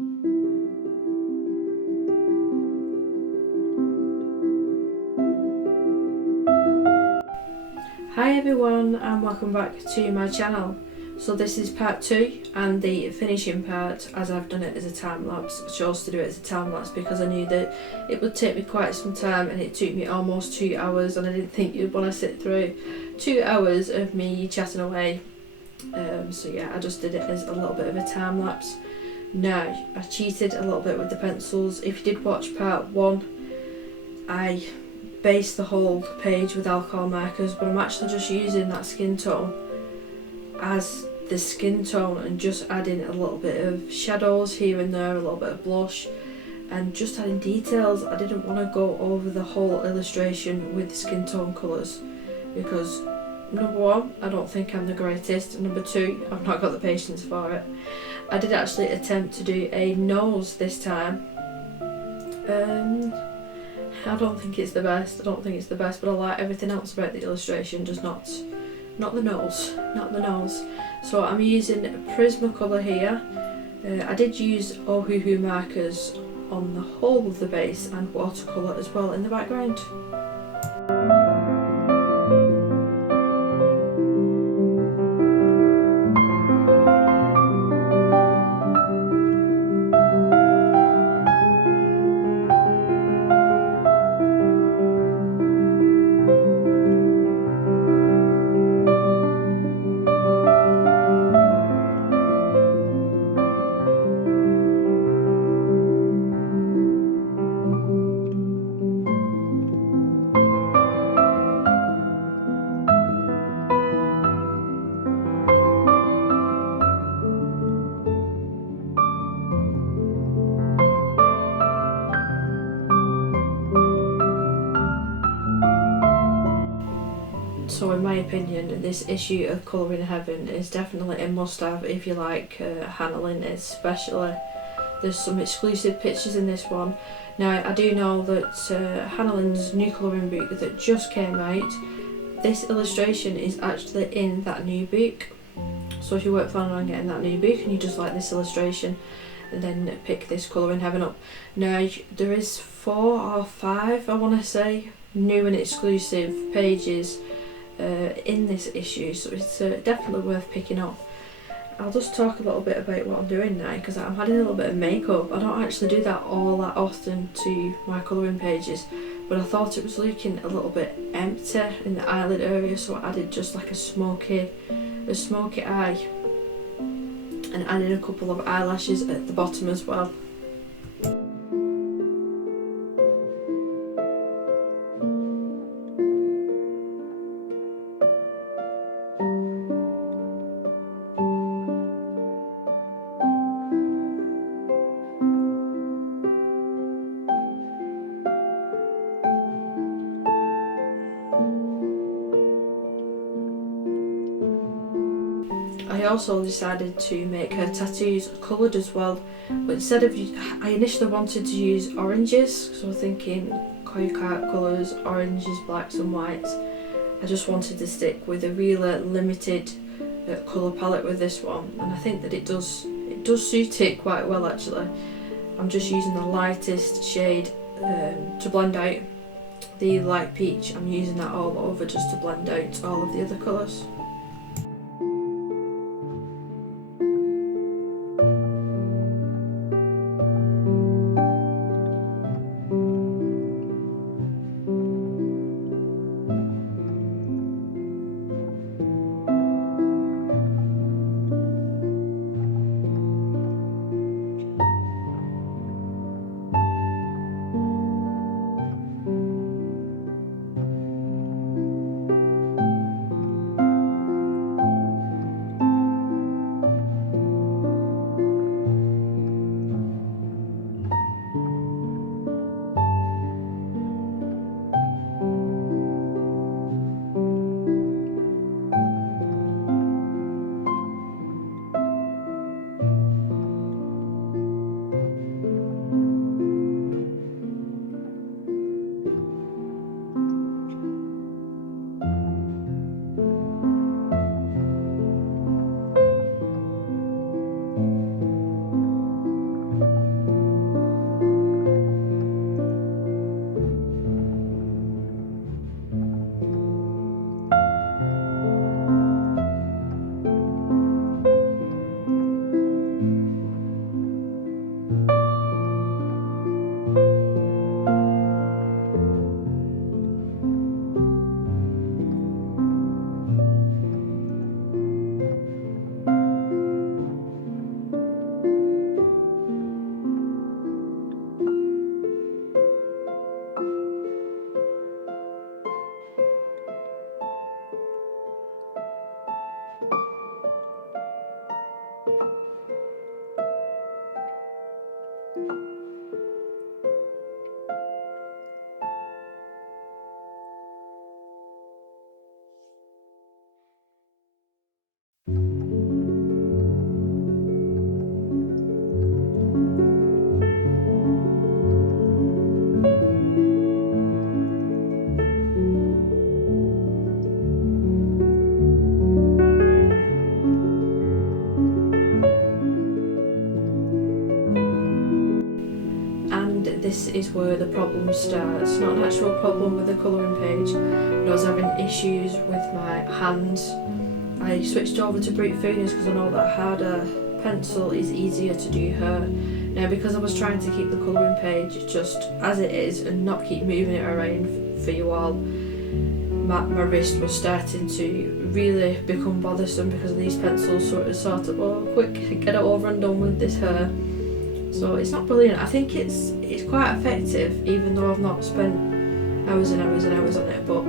Hi everyone and welcome back to my channel. So this is part 2 and the finishing part, as I've done it as a time lapse. I chose to do it as a time lapse because I knew that it would take me quite some time, and it took me almost 2 hours, and I didn't think you'd want to sit through 2 hours of me chatting away. So yeah, I just did it as a little bit of a time lapse. Now, I cheated a little bit with the pencils. If you did watch part 1, I based the whole page with alcohol markers, but I'm actually just using that skin tone as the skin tone and just adding a little bit of shadows here and there, a little bit of blush, and just adding details. I didn't want to go over the whole illustration with skin tone colours because number 1, I don't think I'm the greatest, and number 2, I've not got the patience for it. I did actually attempt to do a nose this time. I don't think it's the best, but I like everything else about the illustration, just not the nose. So I'm using Prismacolor here. I did use Ohuhu markers on the whole of the base and watercolour as well in the background. So in my opinion, this issue of Colouring Heaven is definitely a must-have if you like Hannah Lynn especially. There's some exclusive pictures in this one. Now I do know that Hannah Lynn's new colouring book that just came out, this illustration is actually in that new book. So if you weren't planning on getting that new book and you just like this illustration, and then pick this Colouring Heaven up. Now there is 4 or 5, I want to say, new and exclusive pages in this issue, so it's definitely worth picking up. I'll just talk a little bit about what I'm doing now because I'm adding a little bit of makeup. I don't actually do that all that often to my colouring pages, but I thought it was looking a little bit empty in the eyelid area, so I added just like a smoky eye and added a couple of eyelashes at the bottom as well. I also decided to make her tattoos coloured as well, but instead of, I initially wanted to use oranges, so thinking cocoa colours, oranges, blacks and whites. I just wanted to stick with a really limited colour palette with this one, and I think that it does suit it quite well actually. I'm just using the lightest shade to blend out the light peach. I'm using that all over just to blend out all of the other colours. This is where the problem starts. Not an actual problem with the colouring page, but I was having issues with my hands. I switched over to brute feelings because I know that a harder pencil is easier to do her. Now, because I was trying to keep the colouring page just as it is and not keep moving it around for you all, my wrist was starting to really become bothersome because of these pencils. So it was sort of, oh, quick, get it over and done with this hair. So it's not brilliant. I think it's quite effective, even though I've not spent hours and hours and hours on it, but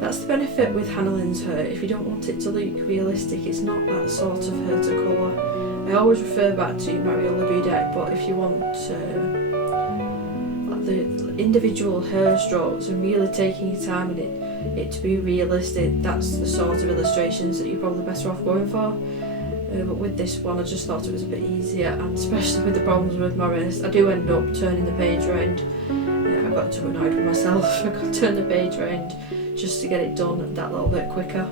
that's the benefit with Hannah-Lynn's hair. If you don't want it to look realistic, it's not that sort of hair to colour. I always refer back to Mariola Budek, but if you want like the individual hair strokes and really taking your time in it to be realistic, that's the sort of illustrations that you're probably better off going for. But with this one I just thought it was a bit easier, and especially with the problems with my wrist, I do end up turning the page round. I got too annoyed with myself. I got to turn the page round just to get it done that little bit quicker.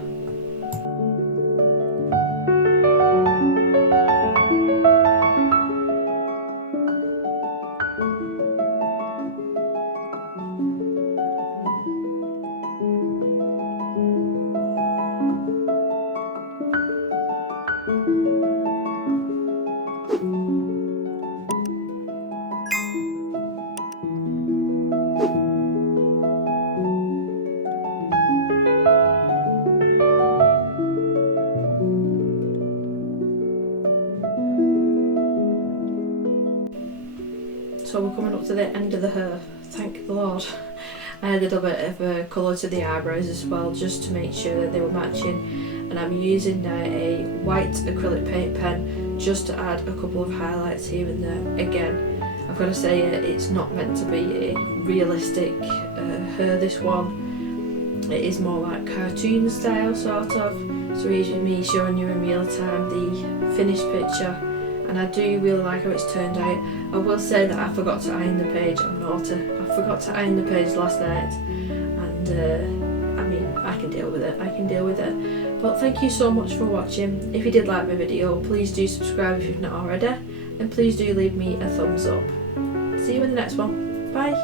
So we're coming up to the end of the hair, thank the Lord. I added a bit of a colour to the eyebrows as well, just to make sure that they were matching, and I'm using now a white acrylic paint pen just to add a couple of highlights here and there. Again, I've got to say it's not meant to be a realistic hair, this one. It is more like cartoon style sort of, so here's me showing you in real time the finished picture. And I do really like how it's turned out. I will say that I forgot to iron the page. I'm naughty. I forgot to iron the page last night, and I mean, I can deal with it. I can deal with it. But thank you so much for watching. If you did like my video, please do subscribe if you've not already, and please do leave me a thumbs up. See you in the next one. Bye.